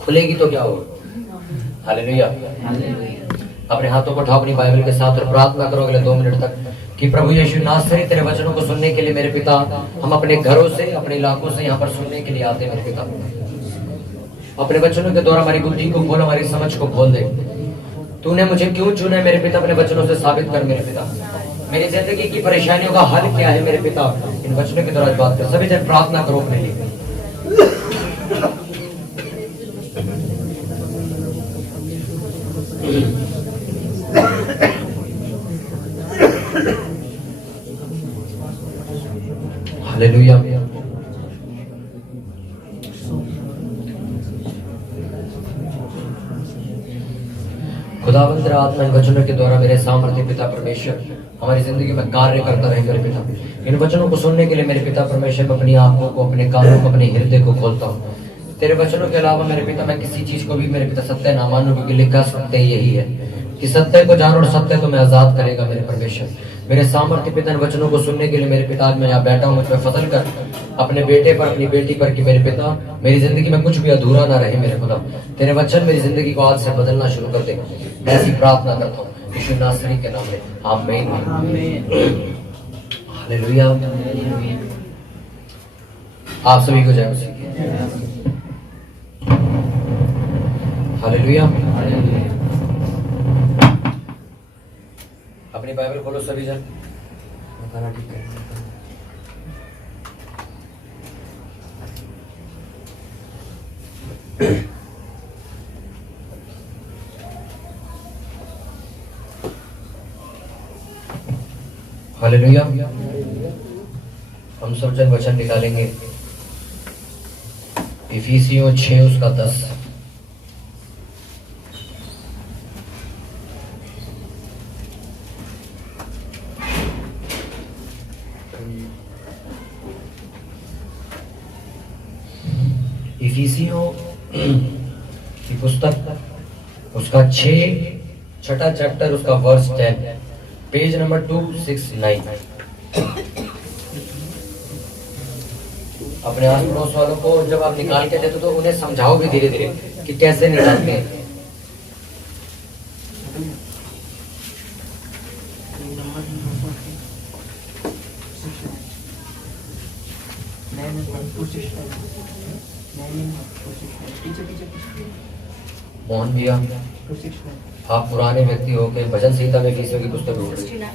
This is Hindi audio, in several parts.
खुलेगी तो क्या होगा? हालेलुया। अपने हाथों को उठाओ अपनी बाइबल के साथ और प्रार्थना करो अगले 2 मिनट तक कि प्रभु यीशु नासरी तेरे वचनों को सुनने के लिए मेरे पिता, हम अपने घरों से, अपने इलाकों से यहाँ पर सुनने के लिए आते हैं मेरे पिता। अपने वचनों के द्वारा हमारी बुद्धि को खोल, हमारी समझ को खोल दे। तूने मुझे क्यों चुना है मेरे पिता, अपने वचनों से साबित कर मेरे पिता। मेरी जिंदगी की परेशानियों का हल क्या है मेरे पिता, इन वचनों के द्वारा बात कर। सभी जन प्रार्थना करो अपने लिए। हालेलुया। खुदावंद आत्मा इन वचनों के द्वारा मेरे सामर्थ्य पिता परमेश्वर हमारी जिंदगी में कार्य करता रहे मेरे पिता। इन वचनों को सुनने के लिए मेरे पिता परमेश्वर मैं अपनी आंखों को, अपने कानों को, अपने हृदय को खोलता हूँ। तेरे वचनों के अलावा मेरे पिता मैं किसी चीज को भी मेरे पिता सत्य ना मानूं, क्योंकि लिखा सत्य यही है कि सत्य को जानो और सत्य तुम्हें आजाद करेगा मेरे परमेश्वर। मेरे सामर्थ्य पिता इन वचनों को सुनने के लिए मेरे पिता आज मैं यहाँ बैठा हूँ, मुझ पर फजल कर अपने बेटे पर, अपनी बेटी पर कि मेरे पिता मेरी जिंदगी में कुछ भी अधूरा ना रहे मेरे खुदा। तेरे वचन मेरी जिंदगी को आज से बदलना शुरू कर दे, ऐसी प्रार्थना करता हूँ यीशु नासरी के नाम में, आमीन। हालेलुया। आप सभी को जय मसीह की। हालेलुया। अपनी बाइबल खोलो सभी जन। हालेलुया। हम सब जन वचन निकालेंगे इफिसियों 6 उसका 10। इफिसियों की पुस्तक उसका 6 चैप्टर उसका वर्स 10, पेज नंबर 269। अपने आस पड़ोस वालों को जब आप निकाल के देते तो उन्हें समझाओ भी धीरे धीरे कि कैसे निकालते हैं। मोहन भैया आप पुराने व्यक्ति हो के भजन संहिता में इफिसियों की पुस्तक ढूंढ रहे हैं।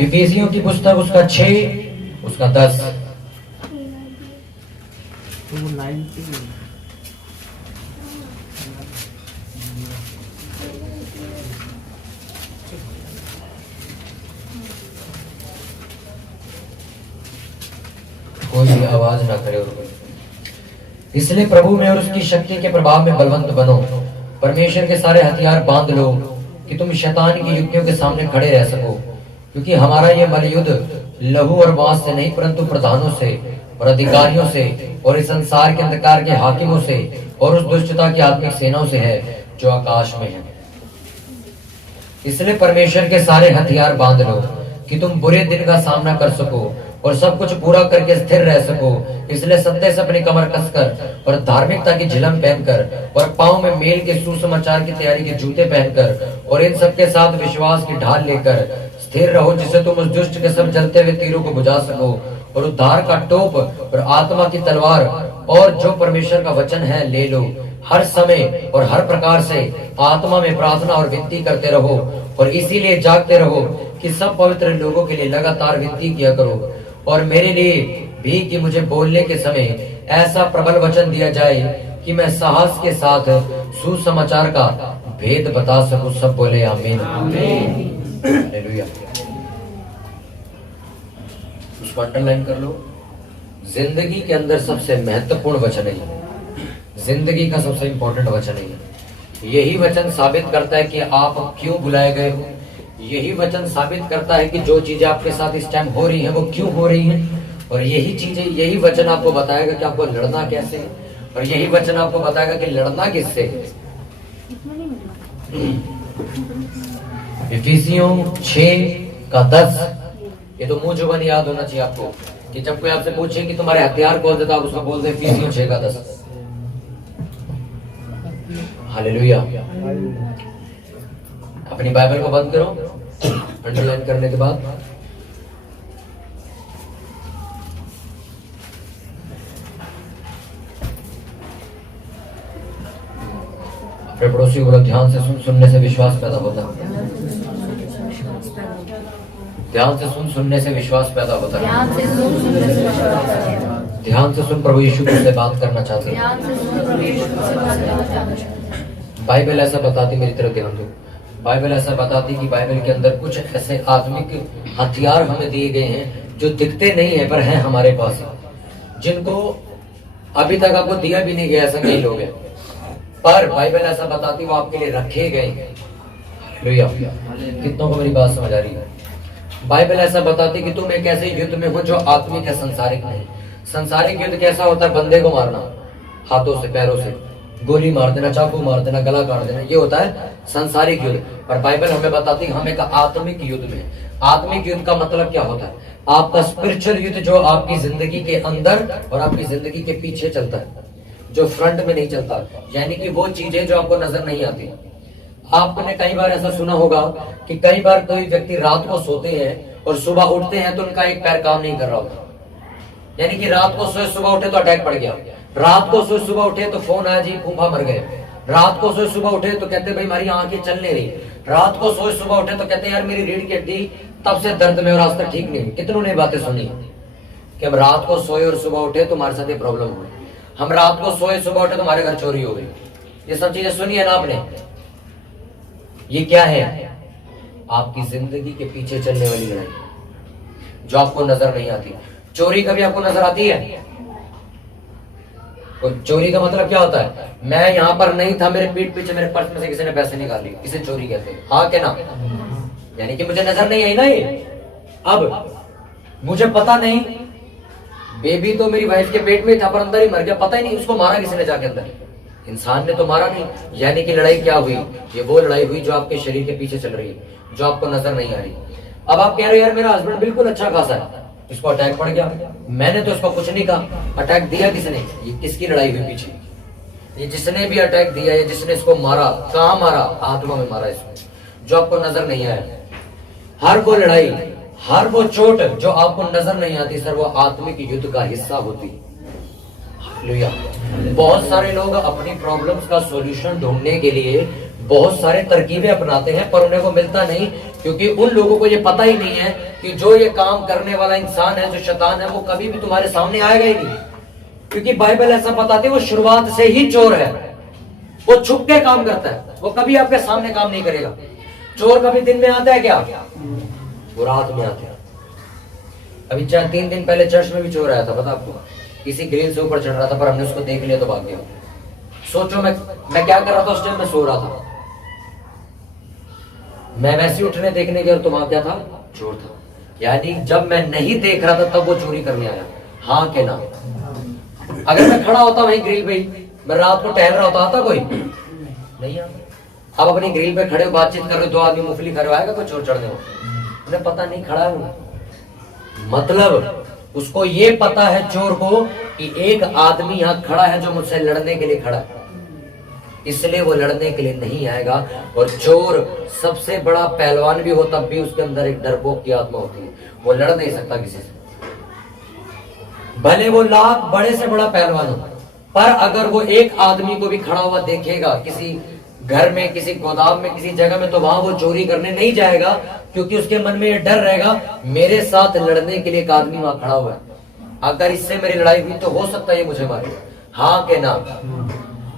इफिसियों की पुस्तक उसका 6 उसका 10। कोई भी आवाज ना करे। इसलिए प्रभु में और उसकी शक्ति के प्रभाव में बलवंत बनो, परमेश्वर के सारे हथियार बांध लो कि तुम शैतान की युक्तियों के सामने खड़े रह सको, क्योंकि हमारा ये मलयुद्ध लहू और मांस से नहीं परंतु प्रधानों से और अधिकारियों से और इस संसार के अंधकार के हाकिमों से और उस दुष्टता की आत्मिक सेनाओं से है जो आकाश में है। इसलिए परमेश्वर के सारे हथियार बांध लो कि तुम बुरे दिन का सामना कर सको और सब कुछ पूरा करके स्थिर रह सको। इसलिए सत्य से अपनी कमर कसकर और धार्मिकता की झिलम पहनकर और पांव में मेल के सुसमाचार की तैयारी के जूते पहनकर और इन सबके साथ विश्वास की ढाल लेकर स्थिर रहो, जिससे तुम उस दुष्ट के सब जलते हुए तीरों को बुझा सको और उद्धार का टोप और आत्मा की तलवार और जो परमेश्वर का वचन है ले लो। हर समय और हर प्रकार से आत्मा में प्रार्थना और विनती करते रहो और इसीलिए जागते रहो कि सब पवित्र लोगों के लिए लगातार विनती किया करो और मेरे लिए भी कि मुझे बोलने के समय ऐसा प्रबल वचन दिया जाए कि मैं साहस के साथ सुसमाचार का भेद बता सकूं। सब बोले आमीन। हालेलुया। उसको अंडरलाइन कर लो। जिंदगी के अंदर सबसे महत्वपूर्ण वचन है, जिंदगी का सबसे इंपॉर्टेंट वचन है। यही वचन साबित करता है कि आप क्यों बुलाए गए हो। यही वचन साबित करता है कि जो चीजें आपके साथ इस टाइम हो रही हैं वो क्यों हो रही हैं। और यही चीजें, यही वचन आपको बताएगा कि आपको लड़ना कैसे है, और यही वचन आपको बताएगा कि लड़ना किससे है। इफिसियों 6 का 10, ये तो मुंह जुबान याद होना चाहिए आपको। कि जब कोई आपसे पूछे कि तुम्हारे हथियार कौन से, तो आप उसको बोल दे फीसियों 6 का 10। हालेलुया। अपनी बाइबल को बंद करो अंडरलाइन करने के बाद। अपने पड़ोसी को ध्यान से सुनने से विश्वास पैदा होता है। ध्यान से सुनने से विश्वास पैदा होता है। ध्यान से सुन, प्रभु यीशु से बात करना चाहते हैं। बाइबल ऐसा बताती, मेरी तरफ ध्यान दो, बाइबल ऐसा बताती कि बाइबल के अंदर कुछ ऐसे आत्मिक हथियार हमें दिए गए हैं जो दिखते नहीं है पर हैं हमारे पास, जिनको अभी तक आपको दिया भी नहीं गया, ऐसा कई लोग हैं, पर बाइबल ऐसा बताती वो आपके लिए रखे गए हैं। हालेलुया। कितनों को मेरी बात समझ आ रही है? बाइबल ऐसा बताती कि तुम एक ऐसे युद्ध में हो जो आत्मिक है, संसारिक नहीं। संसारिक युद्ध कैसा होता है? बंदे को मारना हाथों से, पैरों से, गोली मार देना, चाकू मार देना, गला काट देना, ये होता है संसारिक युद्ध। पर बाइबल हमें बताती है हम एक आत्मिक युद्ध में। आत्मिक युद्ध का मतलब क्या होता है? आपका स्पिरिचुअल युद्ध जो आपकी जिंदगी के अंदर और आपकी जिंदगी के पीछे चलता है, जो फ्रंट में नहीं चलता, यानी कि वो चीजें जो आपको नजर नहीं आती। आपने कई बार ऐसा सुना होगा कि कई बार कोई व्यक्ति रात को सोते हैं और सुबह उठते हैं तो उनका एक पैर काम नहीं कर रहा होता, यानी कि रात को सोए सुबह उठे तो अटैक पड़ गया, रात को सोए सुबह उठे तो फोन आया जी फूफा मर गए, रात को सोए सुबह उठे तो कहते भाई हमारी आंखें चल नहीं रही, रात को सोए सुबह उठे तो कहते यार मेरी रीढ़ की हड्डी तब से दर्द में और आज तक ठीक नहीं हुई। कितनों ने बातें सुनी कि हम रात को सोए और सुबह उठे तो हमारे साथ ये प्रॉब्लम हुई, हम रात को सोए सुबह उठे तो हमारे घर चोरी हो गई। ये सब चीजें सुनी है ना आपने? ये क्या है? आपकी जिंदगी के पीछे चलने वाली लड़ाई जो आपको नजर नहीं आती। चोरी कभी आपको नजर आती है? तो चोरी का मतलब क्या होता है? मैं यहाँ पर नहीं था, मेरे पीठ पीछे मेरे पर्स में से किसी ने पैसे निकाल लिए, इसे चोरी कहते हैं। हाँ क्या ना? यानी कि मुझे नजर नहीं आई ना ये, अब मुझे पता नहीं, बेबी तो मेरी वाइफ के पेट में था पर अंदर ही मर गया, पता ही नहीं उसको मारा किसी ने जाके अंदर, इंसान ने तो मारा नहीं। यानी कि लड़ाई क्या हुई? ये वो लड़ाई हुई जो आपके शरीर के पीछे चल रही है, जो आपको नजर नहीं आ रही। अब आप कह रहे हो यार मेरा हस्बैंड बिल्कुल अच्छा खासा है, इसको अटैक पड़ गया, मैंने तो इसको कुछ नहीं कहा, अटैक दिया किसने? ये किसकी लड़ाई हुई पीछे? ये जिसने भी अटैक दिया है, जिसने इसको मारा, कहाँ मारा? आत्मा में मारा इसको, जो आपको नजर नहीं आया। हर वो लड़ाई, हर वो चोट जो आपको नजर नहीं आती सर, वो आत्मिक युद्ध का हिस्सा होती। हालेलुया। बहुत सारे लोग अपनी प्रॉब्लम्स का सॉल्यूशन ढूंढने के लिए बहुत सारे तरकीबें अपनाते हैं पर उन्हें वो मिलता नहीं, क्योंकि उन लोगों को ये पता ही नहीं है कि जो ये काम करने वाला इंसान है, जो शैतान है, वो कभी भी तुम्हारे सामने आएगा ही नहीं। क्योंकि बाइबल ऐसा बताती है वो शुरुआत से ही चोर है, वो छुप के काम करता है, वो कभी आपके सामने काम नहीं करेगा। चोर कभी दिन में आता है क्या? वो रात में आते हैं। अभी 3 दिन पहले चर्च में भी चोर आया था, पता आपको? किसी ग्रिल से ऊपर चढ़ रहा था पर हमने उसको देख लिया तो भाग गया। सोचो मैं क्या कर रहा था उस टाइम? मैं सो रहा था, मैं वैसे उठने देखने गया तो वहां क्या था? चोर था। यानी जब मैं नहीं देख रहा था तब वो चोरी करने आया। हाँ के ना? अगर मैं खड़ा होता वहीं ग्रिल पे, मैं रात को टहल रहा होता, आता कोई नहीं आता। अब अपनी ग्रिल पे खड़े हो, बातचीत कर रहे, 2 आदमी मुफली खड़े, आएगा कोई चोर चढ़ने को? उन्हें पता नहीं खड़ा है, मतलब उसको ये पता है चोर को कि एक आदमी यहाँ खड़ा है जो मुझसे लड़ने के लिए खड़ा है, इसलिए वो लड़ने के लिए नहीं आएगा। और चोर सबसे बड़ा पहलवान भी हो तब भी उसके अंदर एक डरपोक की आत्मा होती है, वो लड़ नहीं सकता किसी से, भले वो लाख बड़े से बड़ा पहलवान हो। पर अगर वो एक आदमी को भी खड़ा हुआ देखेगा किसी घर में, किसी गोदाम में, किसी जगह में, तो वहां वो चोरी करने नहीं जाएगा, क्योंकि उसके मन में ये डर रहेगा मेरे साथ लड़ने के लिए एक आदमी वहां खड़ा हुआ है, अगर इससे मेरी लड़ाई हुई तो हो सकता है ये मुझे मारे। हाँ के ना?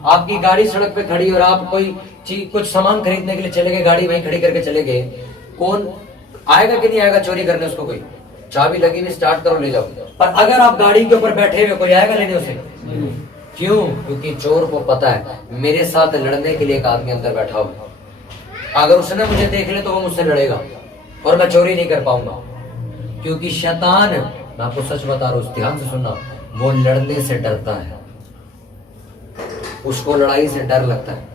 आपकी गाड़ी सड़क पे खड़ी और आप कोई चीज, कुछ सामान खरीदने के लिए चले गए, गाड़ी वहीं खड़ी करके चले गए, कौन आएगा कि नहीं आएगा चोरी करने? उसको कोई चाबी लगी हुई, स्टार्ट करो ले जाओ। पर अगर आप गाड़ी के ऊपर बैठे हुए, कोई आएगा लेने उसे? क्यों? क्योंकि चोर को पता है मेरे साथ लड़ने के लिए एक आदमी अंदर बैठा हुआ, अगर उसने मुझे देख ले तो वो मुझसे लड़ेगा और मैं चोरी नहीं कर पाऊंगा। क्योंकि शैतान, मैं आपको सच बता रहा हूं, ध्यान से सुनना, वो लड़ने से डरता है, उसको लड़ाई से डर लगता है।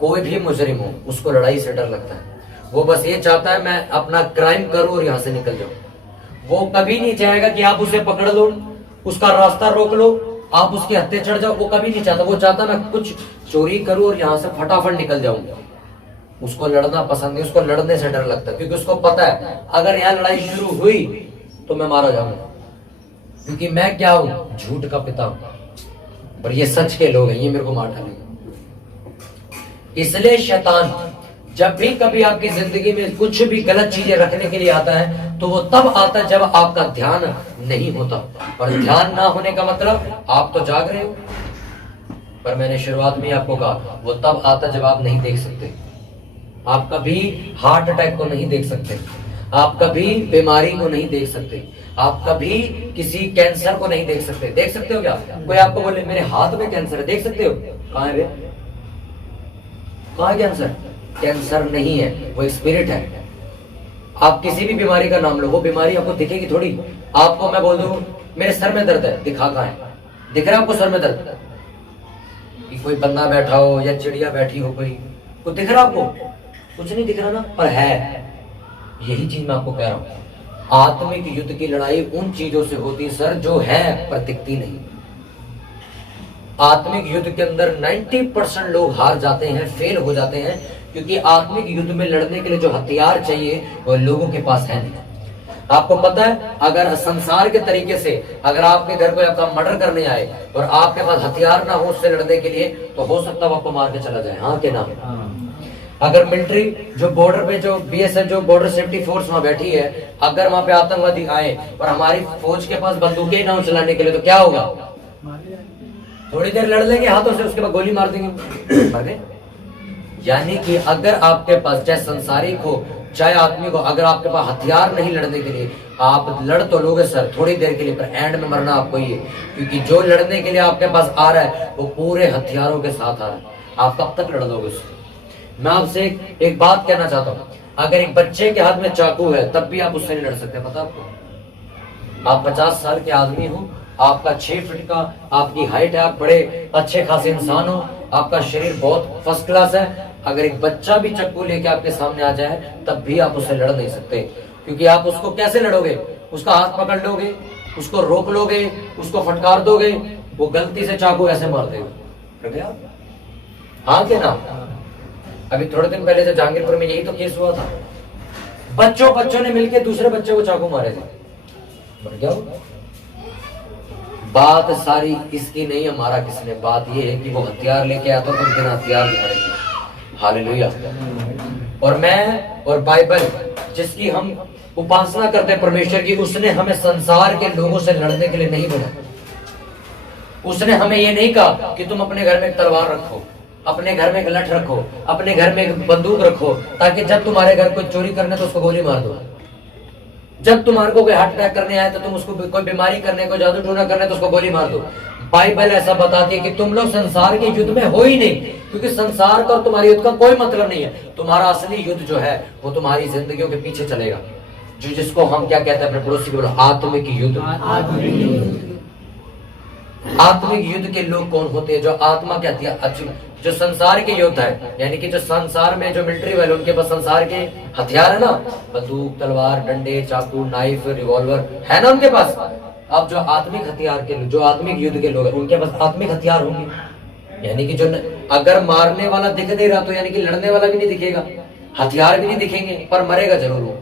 कोई भी मुजरिम हो उसको लड़ाई से डर लगता है, वो बस ये चाहता है मैं अपना क्राइम करूं और यहां से निकल जाऊं। वो कभी नहीं चाहेगा कि आप उसे पकड़ लो, उसका रास्ता रोक लो, आप उसके हत्थे चढ़ जाओ। वो कभी नहीं चाहता। वो चाहता मैं कुछ चोरी करूं और यहां से फटाफट निकल जाऊंगा। उसको लड़ना पसंद नहीं, उसको लड़ने से डर लगता है, क्योंकि उसको पता है अगर यहाँ लड़ाई शुरू हुई तो मैं मारा जाऊंगा, क्योंकि मैं क्या हूं, झूठ का पिता हूं। पर ये सच के लोग हैं, ये मेरे को मार डालेंगे। इसलिए शैतान जब भी कभी आपकी जिंदगी में कुछ भी गलत चीजें रखने के लिए आता है, तो वो तब आता है जब आपका ध्यान नहीं होता। और ध्यान ना होने का मतलब आप तो जाग रहे हो, पर मैंने शुरुआत में आपको कहा वो तब आता जब आप नहीं देख सकते। आप कभी हार्ट अटैक को नहीं देख सकते, आप कभी बीमारी को नहीं देख सकते, आप कभी किसी कैंसर को नहीं देख सकते। देख सकते हो क्या? कोई आपको बोले मेरे हाथ में कैंसर है, देख सकते हो? कहाँ है? कहाँ है कैंसर? कैंसर नहीं है, वो एक स्पिरिट है। आप किसी भी बीमारी का नाम लो, वो बीमारी आपको दिखेगी थोड़ी। आपको मैं बोल दूं मेरे सर में दर्द है, दिखा कहाँ है? दिख रहा है आपको सर में दर्द? कि कोई बंदा बैठा हो या चिड़िया बैठी हो, कोई कुछ दिख रहा आपको? कुछ नहीं दिख रहा ना, पर है। यही चीज मैं आपको कह रहा हूं, आत्मिक युद्ध की लड़ाई उन चीजों से होती सर जो है पर दिखती नहीं। आत्मिक युद्ध के अंदर 90% लोग हार जाते हैं, फेल हो जाते हैं, क्योंकि आत्मिक युद्ध में लड़ने के लिए जो हथियार चाहिए वो लोगों के पास है नहीं। आपको पता है, अगर संसार के तरीके से अगर आपके घर कोई आपका मर्डर करने आए और आपके पास हथियार ना हो उससे लड़ने के लिए, तो हो सकता है वो आपको मार के चला जाए। हाँ के ना? अगर मिलिट्री जो बॉर्डर पे जो बीएसएफ जो बॉर्डर सेफ्टी फोर्स वहां बैठी है, अगर वहां पे आतंकवादी आए और हमारी फौज के पास बंदूकें ना हो चलाने के लिए, तो क्या होगा? थोड़ी देर लड़ लेंगे हाथों से, उसके बाद गोली मार देंगे, मर गए। यानी कि अगर आपके पास चाहे संसारिक हो चाहे आदमी को, अगर आपके पास हथियार नहीं लड़ने के लिए, आप लड़ तो लोगे सर थोड़ी देर के लिए, पर एंड में मरना आपको ही है। क्योंकि जो लड़ने के लिए आपके पास आ रहा है वो पूरे हथियारों के साथ आ रहा है। आप कब तक लड़ लोगे उससे? मैं आपसे एक बात कहना चाहता हूँ, अगर एक बच्चे के हाथ में चाकू है तब भी आप उससे नहीं लड़ सकते। पता आपको? आप 50 साल के आदमी हो, आपका 6 फीट का आपकी हाइट है, आप बड़े अच्छे खासे इंसान हो, आपका शरीर बहुत फर्स्ट क्लास है, अगर एक बच्चा भी चक्कू लेके आपके सामने आ जाए तब भी आप उससे लड़ नहीं सकते। क्योंकि आप उसको कैसे लड़ोगे? उसका हाथ पकड़ लोगे, उसको रोक लोगे, उसको फटकार दोगे, वो गलती से चाकू ऐसे मार देगा। हाँ के ना? अभी थोड़े दिन पहले जो जहांगीरपुर में यही तो केस हुआ था, बच्चों ने मिलकर दूसरे बच्चे को चाकू मारे थे, मर गया। बात सारी इसकी नहीं है, मारा किसने। बात ये है कि वो हथियार लेके आता तो बिना हथियार दिखाएंगे। हालेलुया। और मैं और बाइबल जिसकी हम उपासना करते हैं परमेश्वर की, उसने हमें संसार के लोगों से लड़ने के लिए नहीं बोला। उसने हमें ये नहीं कहा कि तुम अपने घर में एक तलवार रखो, अपने घर में एक लठ रखो, अपने घर में एक बंदूक रखो, ताकि जब तुम्हारे घर कोई चोरी करने तो उसको गोली मार दो। जब तुम्हारे को कोई हार्ट अटैक करने आए तो तुम उसको कोई बीमारी करने को, जादू टोना करने तो उसको गोली मार दो। बाइबल ऐसा बताती है कि तुम लोग संसार के युद्ध में हो ही नहीं, क्योंकि संसार का और तुम्हारे युद्ध का कोई मतलब नहीं है। तुम्हारा असली युद्ध जो है वो तुम्हारी जिंदगियों के पीछे चलेगा, जो जिसको हम क्या कहते हैं अपने पड़ोसी को, आत्मिक युद्ध। आत्मिक युद्ध के लोग कौन होते हैं? जो आत्मा के हथियार, जो संसार के योद्धा है, यानी कि जो संसार में जो मिलिट्री वाले, उनके पास संसार के हथियार है ना, बंदूक, तलवार, डंडे, चाकू, नाइफ, रिवॉल्वर है ना उनके पास। अब जो आत्मिक हथियार के, जो आत्मिक युद्ध के लोग हैं, उनके पास आत्मिक हथियार होंगे। यानी कि जो अगर मारने वाला दिख नहीं रहा तो यानी कि लड़ने वाला भी नहीं दिखेगा, हथियार भी नहीं दिखेंगे, पर मरेगा जरूर वो।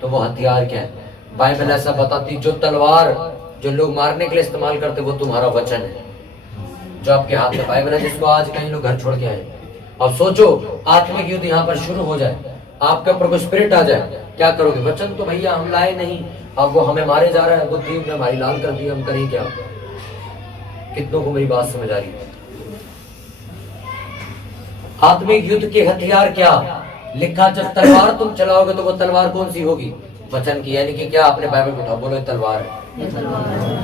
तो वो हथियार क्या है? बाइबल ऐसा बताती, जो तलवार जो लोग मारने के लिए इस्तेमाल करते वो तुम्हारा वचन है जो आपके हाथ में। बाइबल है जिसको आज कहीं लोग घर छोड़ के आए। अब सोचो आत्मिक युद्ध यहाँ पर शुरू हो जाए, आपके ऊपर कोई स्पिरिट आ जाए, क्या करोगे? वचन तो भैया हम लाए नहीं, अब वो हमें मारे जा रहा है, बुद्धि ने हमारी लाल कर दी, हम करें क्या? कितनों को मेरी बात समझ आ रही है? आत्मिक युद्ध के हथियार क्या लिखा? जब तलवार तुम चलाओगे तो वो तलवार कौन सी होगी? वचन की। यानी कि क्या? आपने बाइबल उठा, बोलो तलवार है।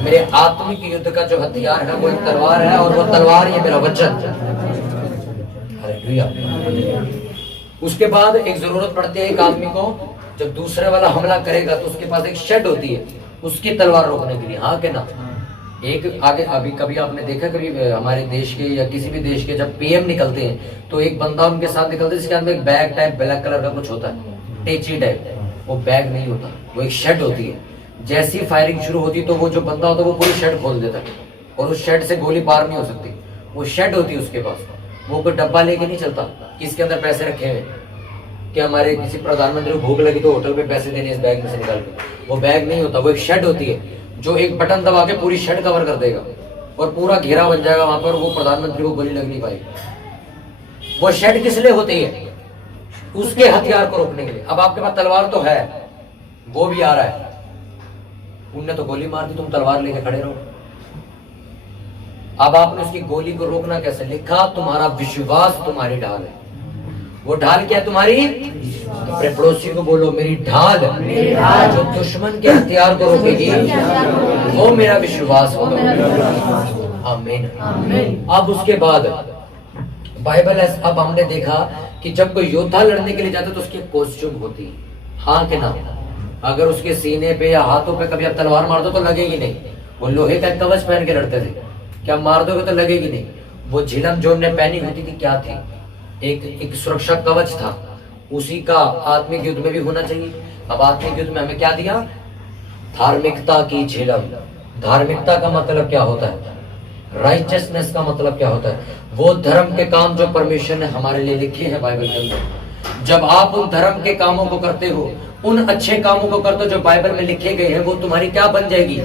मेरे आत्मिक युद्ध का जो हथियार है वो एक तलवार है, और वो तलवार ये मेरा वचन। हालेलुया। उसके बाद एक जरूरत पड़ती है एक आदमी को, जब दूसरे वाला हमला करेगा तो उसके पास एक शेड होती है उसकी तलवार रोकने के लिए। हाँ के ना? एक आगे अभी कभी आपने देखा, कभी हमारे देश के या किसी भी देश के जब पीएम निकलते हैं तो एक बंदा उनके साथ निकलता है जिसके अंदर एक बैग टाइप ब्लैक कलर का कुछ होता है, टेची टाइप। वो बैग नहीं होता, वो एक शेड होती है जैसी फायरिंग शुरू होती तो वो जो बंदा होता है वो पूरी शेड खोल देता है और उस शेड से गोली पार नहीं हो सकती। वो शेड होती है उसके पास, वो कोई डब्बा लेके नहीं चलता कि इसके अंदर पैसे रखे हुए कि हमारे किसी प्रधानमंत्री को भूख लगी तो होटल में पैसे देने इस बैग में से निकाल के। वो बैग नहीं होता, वो एक शेड होती है जो एक बटन दबा के पूरी शेड कवर कर देगा और पूरा घेरा बन जाएगा वहां पर, वो प्रधानमंत्री को गोली लग नहीं पाएगी। वो शेड किस लिए होती है? उसके हथियार को रोकने के लिए। अब आपके पास तलवार तो है, वो भी आ रहा है, उनने तो गोली मार दी, तुम तलवार लेके खड़े रहो। अब आपने उसकी गोली को रोकना कैसे? लिखा तुम्हारा विश्वास तुम्हारी ढाल है। वो ढाल क्या है तुम्हारी? अपने पड़ोसी को बोलो मेरी ढाल जो दुश्मन के हथियार को रोकेगी वो मेरा विश्वास होगा। आमीन। अब उसके बाद बाइबल अब हमने देखा कि जब कोई योद्धा लड़ने के लिए जाता है तो उसकी कॉस्ट्यूम होती है, हाँ कि ना? अगर उसके सीने पे या हाथों पे कभी आप तलवार मार दो तो लगेगी नहीं। वो लोहे का कवच पहन के लड़ते थे, क्या मार दोगे तो लगेगी नहीं। वो झिलम जो उन्हें पहनी होती थी क्या थी? एक सुरक्षा कवच था। उसी का आत्मिक युद्ध में भी होना चाहिए। अब आत्मिक युद्ध में हमें क्या दिया? धार्मिकता की झिलम। धार्मिकता का मतलब क्या होता है? राइचियसनेस का मतलब क्या होता है? वो धर्म के काम जो परमेश्वर ने हमारे लिए लिखे हैं बाइबल के अंदर। जब आप उन धर्म के कामों को करते हो, उन अच्छे कामों को करते हो जो बाइबल में लिखे गए हैं, वो तुम्हारी क्या बन जाएगी?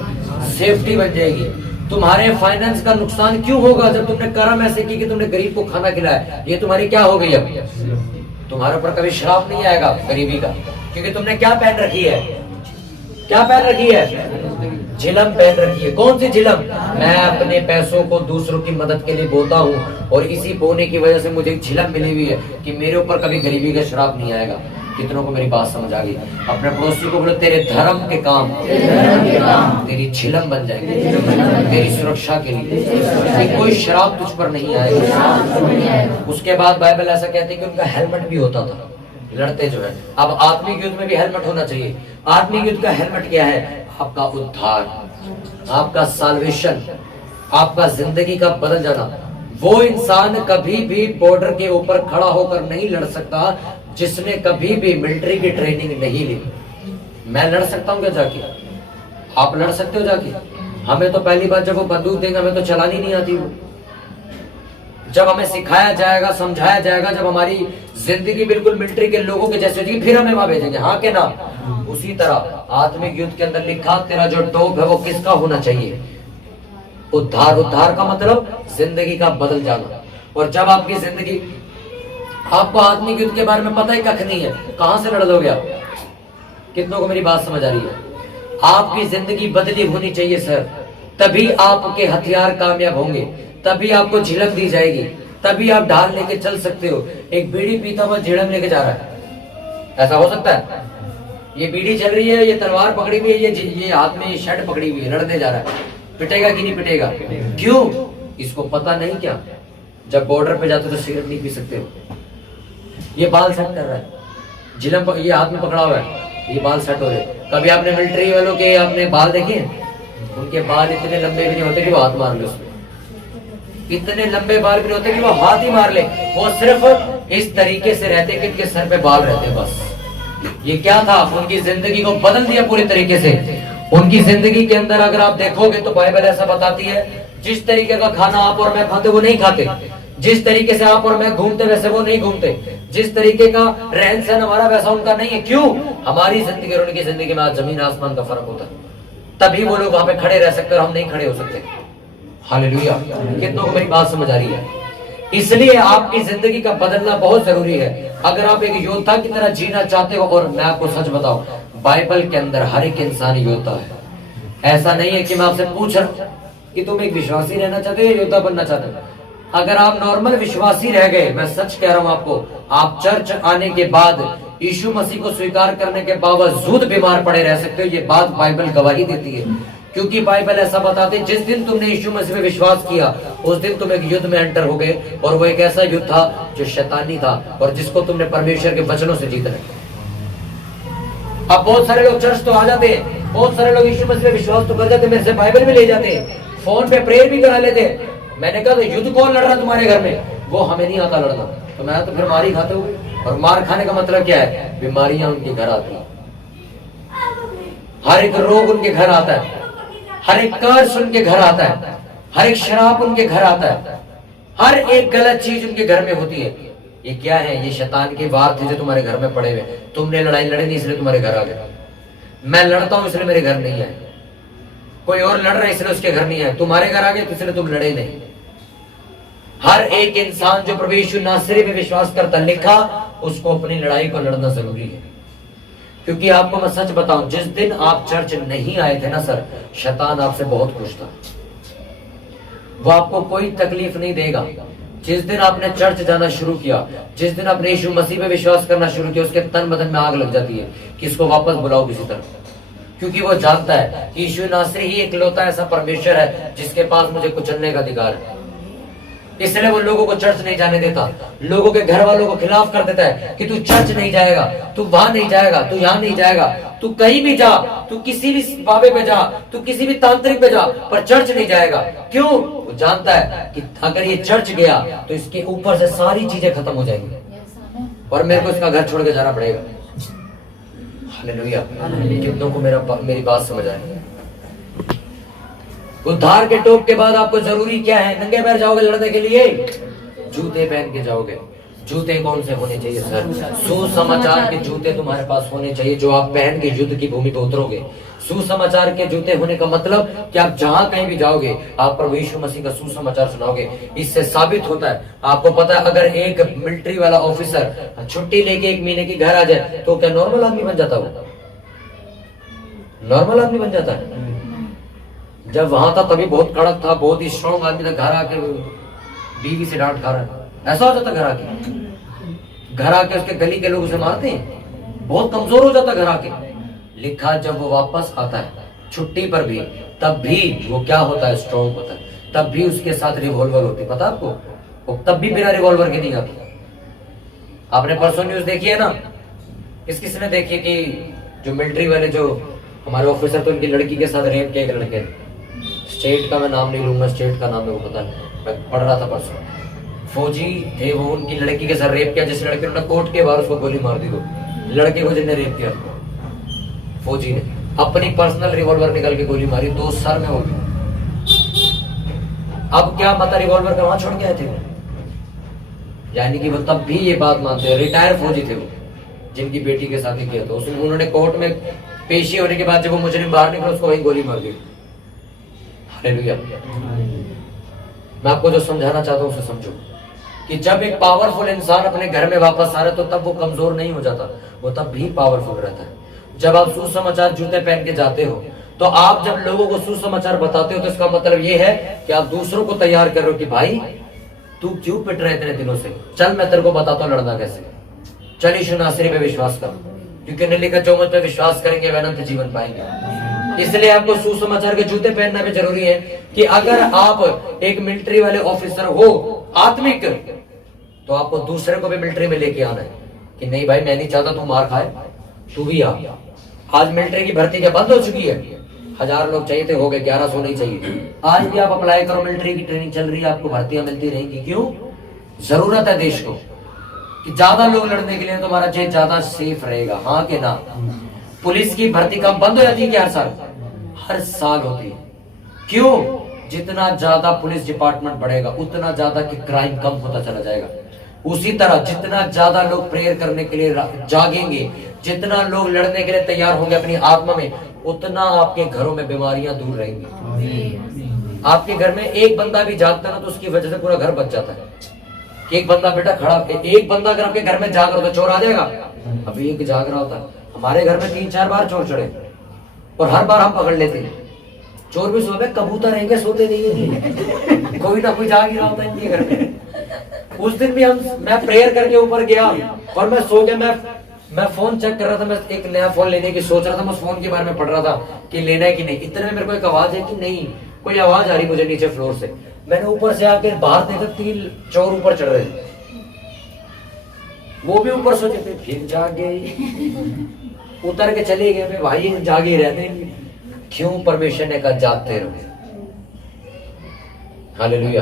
सेफ्टी बन जाएगी। तुम्हारे फाइनेंस का नुकसान क्यों होगा जब तुमने कर्म ऐसे की कि तुमने गरीब को खाना खिलाया? ये तुम्हारी क्या हो गई? अब तुम्हारे ऊपर कभी श्राप नहीं आएगा गरीबी का, क्योंकि तुमने क्या पहन रखी है? क्या पहन रखी है? झिलम पहन रखी है। कौन सी झिलम? मैं अपने पैसों को दूसरों की मदद के लिए बोता हूँ और इसी बोने की वजह से मुझे एक झिलम मिली हुई है कि मेरे ऊपर कभी गरीबी का श्राप नहीं आएगा। कितनों को मेरी बात समझ आ गई? अपने पड़ोसी को बोलो तेरे धर्म के काम तेरी झिलम बन जाएगी, तेरी सुरक्षा के लिए, कि कोई शराब तुझ पर नहीं आएगा। उसके बाद बाइबल ऐसा कहती है कि उनका हेलमेट भी होता था लड़ते जो है। अब आत्मिक युद्ध में भी हेलमेट होना चाहिए। आत्मिक युद्ध का हेलमेट क्या है? आपका उद्धार, आपका साल्वेशन, आपका जिंदगी का बदल जाना। वो इंसान कभी भी बॉर्डर के ऊपर खड़ा होकर नहीं लड़ सकता जिसने कभी भी मिलिट्री की ट्रेनिंग नहीं ली। मैं लड़ सकता हूँ क्या जाके? आप लड़ सकते हो जाके? हमें तो पहली बार जब वो बंदूक देंगे हमें तो चलानी नहीं आती। वो जब हमें सिखाया जाएगा, समझाया जाएगा, जब हमारी जिंदगी बिल्कुल मिलिट्री के लोगों के जैसे होगी, फिर हमें वहां भेजेंगे, हाँ के ना? उसी तरह आत्मिक युद्ध के अंदर लिखा तेरा जो टोप है वो किसका होना चाहिए? उद्धार। उद्धार का मतलब जिंदगी का बदल जाना। और जब आपकी जिंदगी, आपको आत्मिक युद्ध के बारे में पता ही कख नहीं है, कहां से लड़ लोगे आप? कितनों को मेरी बात समझ आ रही है? आपकी जिंदगी बदली होनी चाहिए सर, तभी आपके हथियार कामयाब होंगे, तभी आपको झिलम दी जाएगी, तभी आप ढाल लेके चल सकते हो। एक बीड़ी पीता हुआ झिलम लेके जा रहा है, ऐसा हो सकता है? ये बीड़ी चल रही है, ये तलवार पकड़ी हुई है, ये हाथ में शर्ट पकड़ी हुई है, लड़ने जा रहा है, पिटेगा कि नहीं पिटेगा? क्यों? इसको पता नहीं क्या जब बॉर्डर पे जाते तो सिगरेट नहीं पी सकते हो। ये बाल सेट कर रहा है, झिलम ये हाथ में पकड़ा हुआ है, ये बाल सेट हो रहे। कभी आपने मिलिट्री वालों के आपने बाल देखे? उनके बाल इतने लंबे भी नहीं होते कि वो हाथ मार ले उसमें, इतने लंबे बाल भी नहीं होते कि वो हाथ ही मार ले। वो सिर्फ इस तरीके से रहते कि इनके सर पे बाल रहते बस। ये क्या था? उनकी जिंदगी को बदल दिया पूरी तरीके से। उनकी जिंदगी के अंदर अगर आप देखोगे तो बाइबल ऐसा बताती है, जिस तरीके का खाना आप और मैं खाते वो नहीं खाते, जिस तरीके से आप और मैं घूमते वैसे वो नहीं घूमते, जिस तरीके का रहन सहन हमारा वैसा उनका नहीं है। क्यों? हमारी जिंदगी और उनकी जिंदगी में आज जमीन आसमान का फर्क होता है। तभी वो लोग वहां पे खड़े रह सकते और हम नहीं खड़े हो सकते। हालेलुया। कितनों को मेरी बात समझ आ रही है? इसलिए आपकी जिंदगी का बदलना बहुत जरूरी है अगर आप एक योद्धा की तरह जीना चाहते हो। और मैं आपको सच बताऊं, बाइबल के अंदर हर एक इंसान योद्धा है। ऐसा नहीं है कि मैं आपसे पूछ रहा हूं कि तुम एक विश्वासी रहना चाहते हो या योद्धा बनना चाहते हो। अगर आप नॉर्मल विश्वासी रह गए, मैं सच कह रहा हूं आपको, आप चर्च आने के बाद यीशु मसीह को स्वीकार करने के बावजूद बीमार पड़े रह सकते हो। ये बात बाइबल गवाही देती है, क्योंकि बाइबल ऐसा बताते जिस दिन तुमने यीशु मसीह में विश्वास किया उस दिन तुम एक युद्ध में एंटर हो गए। और वो एक ऐसा युद्ध था जो शैतानी था और जिसको तुमने परमेश्वर के वचनों से जीतना है। अब बहुत सारे लोग चर्च तो आ जाते हैं, बहुत सारे लोग यीशु मसीह में विश्वास तो कर जाते, मेरे से बाइबल भी ले जाते हैं, फोन पे प्रेयर भी करा लेते हैं। मैंने कहा तो युद्ध कौन लड़ रहा तुम्हारे घर में? वो हमें नहीं आता लड़ना। तो मैं तो फिर मार ही खाते हो। और मार खाने का मतलब क्या है? बीमारियां उनके घर आती। हर एक रोग उनके घर आता है, हर एक कर्ज उनके घर आता है, हर एक शराब उनके घर आता है, हर एक गलत चीज उनके घर में होती है। ये क्या है? ये शैतान के वार थे जो तुम्हारे घर में पड़े हुए। तुमने लड़ाई लड़ी नहीं इसलिए तुम्हारे घर आ गए। मैं लड़ता हूं इसलिए मेरे घर नहीं आए। कोई और लड़ रहा है इसलिए उसके घर नहीं आए। तुम्हारे घर आ गए तो इसलिए तुम लड़े नहीं। हर एक इंसान जो प्रभु यीशु नासरी में विश्वास करता, लिखा उसको अपनी लड़ाई को लड़ना जरूरी है। क्योंकि आपको मैं सच बताऊं, जिस दिन आप चर्च नहीं आए थे ना सर, शैतान आपसे बहुत खुश था। वो आपको कोई तकलीफ नहीं देगा। जिस दिन आपने चर्च जाना शुरू किया, जिस दिन आपने यीशु मसीह पे विश्वास करना शुरू किया, उसके तन बदन में आग लग जाती है कि इसको वापस बुलाओ किसी तरह। क्योंकि वो जानता है यीशु नासरी ही इकलौता ऐसा परमेश्वर है जिसके पास मुझे कुचलने का अधिकार है। इसलिए वो लोगों को चर्च नहीं जाने देता, लोगों के घर वालों को खिलाफ कर देता है कि तू चर्च नहीं जाएगा, तू वहां नहीं जाएगा, तू यहाँ नहीं जाएगा, तू कहीं भी जा, तू किसी भी बाबे पे जा, तू किसी भी तांत्रिक पे जा, पर चर्च नहीं जाएगा। क्यों? वो जानता है कि अगर ये चर्च गया तो इसके ऊपर से सारी चीजें खत्म हो जाएंगी और मेरे को इसका घर छोड़ के जाना पड़ेगा। हालेलुया। कितनों को मेरी बात समझ आई? उद्धार के टोप के बाद आपको जरूरी क्या है? नंगे पैर जाओगे लड़ने के लिए? जूते पहन के जाओगे। जूते कौन से होने चाहिए सर? सुसमाचार के जूते तुम्हारे पास होने चाहिए जो आप पहन के युद्ध की भूमि पर उतरोगे। सुसमाचार के जूते होने का मतलब कि आप जहां कहीं भी जाओगे आप प्रभु यीशु मसीह का सुसमाचार सुनाओगे। इससे साबित होता है, आपको पता है, अगर एक मिलिट्री वाला ऑफिसर छुट्टी लेके 1 महीने की घर आ जाए तो क्या नॉर्मल आदमी बन जाता? वो नॉर्मल आदमी बन जाता है? जब वहां था तभी बहुत कड़क था, बहुत ही स्ट्रॉन्ग आदमी था। घर आके बीवी से डांट खा रहा है, ऐसा हो जाता। घर आके उसके गली के लोग उसे मारते हैं, बहुत कमजोर हो जाता घर आके। लिखा जब वो वापस आता है छुट्टी पर भी, तब भी वो क्या होता है? स्ट्रॉन्ग होता है। तब भी उसके साथ रिवॉल्वर होती, पता आपको? वो तब भी बिना रिवॉल्वर के नहीं आती। आपने परसों न्यूज देखी है ना? किसने देखी कि जो मिलिट्री वाले जो हमारे ऑफिसर थे उनकी लड़की के साथ रेप किया एक लड़के ने। स्टेट का मैं नाम नहीं लूंगा, स्टेट का नाम मेरे को पता नहीं, मैं पढ़ रहा था परसों। फौजी थे, वो उनकी लड़की के साथ रेप किया। जिस लड़के ने कोर्ट के बाहर उसको गोली मार दी, वो लड़के को जिसने रेप किया फौजी ने अपनी पर्सनल रिवॉल्वर निकाल के गोली मारी, 2 सर में हो गई। अब क्या पता रिवॉल्वर का वहां छोड़ के आए थे? यानी कि वो तब भी ये बात मानते हैं। रिटायर फौजी थे वो, जिनकी बेटी के साथ ही किया था। उन्होंने कोर्ट में पेशी होने के बाद जब वो मुजरिम बाहर निकला उसको वहीं गोली मार दी। हालेलुया। मैं आपको जो समझाना चाहता हूं उसे समझो कि जब एक पावरफुल इंसान अपने घर में वापस आ रहा है तो तब वो कमजोर नहीं हो जाता, वो तब भी पावरफुल रहता है। जब आप सुसमाचार जूते पहन के जाते हो तो आप जब लोगों को सुसमाचार बताते हो तो इसका मतलब ये है कि आप दूसरों को तैयार कर रहे हो कि भाई तू क्यों पिट रहे इतने दिनों से, चल मैं तेरे को बताता हूं लड़ना कैसे। चल यीशु नासरी पे विश्वास कर, क्योंकि ने लिखा जो मुझ पे विश्वास करेंगे वे अनंत जीवन पाएंगे। इसलिए आपको सुसमाचार के जूते पहनना भी जरूरी है कि अगर आप एक मिलिट्री वाले ऑफिसर हो आत्मिक, तो आपको दूसरे को भी मिलिट्री में लेके आना है कि नहीं भाई मैं नहीं चाहता तू मार खाए, तू भी आ। आज मिलिट्री की भर्ती क्या बंद हो चुकी है? 1000 लोग चाहिए थे, हो गए 1100 नहीं चाहिए। आज भी आप अप्लाई करो, मिलिट्री की ट्रेनिंग चल रही है, आपको भर्तियां मिलती रहेंगी। क्यों? जरूरत है देश को कि ज्यादा लोग लड़ने के लिए, तो हमारा देश ज्यादा सेफ रहेगा। हाँ के ना? पुलिस की भर्ती कब बंद हो जाती है? हर साल? हर साल होती है। क्यों? जितना ज्यादा पुलिस डिपार्टमेंट बढ़ेगा उतना ज्यादा कि क्राइम कम होता चला जाएगा। उसी तरह जितना ज्यादा लोग प्रेयर करने के लिए जागेंगे, जितना लोग लड़ने के लिए तैयार होंगे अपनी आत्मा में, उतना आपके घरों में बीमारियां दूर रहेंगी। आपके घर में एक बंदा भी जागता ना तो उसकी वजह से पूरा घर बच जाता है। कि एक बंदा बेटा खड़ा, एक बंदा अगर आपके घर में जाग रहा हो तो चोर आ जाएगा? अभी एक जाग रहा होता है। हमारे घर में 3-4 बार चोर चढ़े और हर बार हम पकड़ लेते हैं। चोर भी सोते, कबूतर रहेंगे, सोते नहीं है। कोई ना कोई जाग ही रहा होता है इनके घर में। उस दिन भी मैं प्रेयर करके ऊपर गया और मैं सो गया। मैं फोन चेक कर रहा था, मैं एक नया फोन लेने की सोच रहा था। मैं उस फोन के बारे में पढ़ रहा था कि लेना है कि नहीं। इतने में मेरे को एक आवाज है कि नहीं, कोई आवाज आ रही मुझे नीचे फ्लोर से। मैंने ऊपर से आके बाहर देखा 3 चोर ऊपर चढ़ रहे थे। वो भी ऊपर सोचे थे, फिर जाग गए, उतर के चले गए। भाई जागे रहते क्यों? परमेश्वर ने कहा जागते रहो। हालेलुया।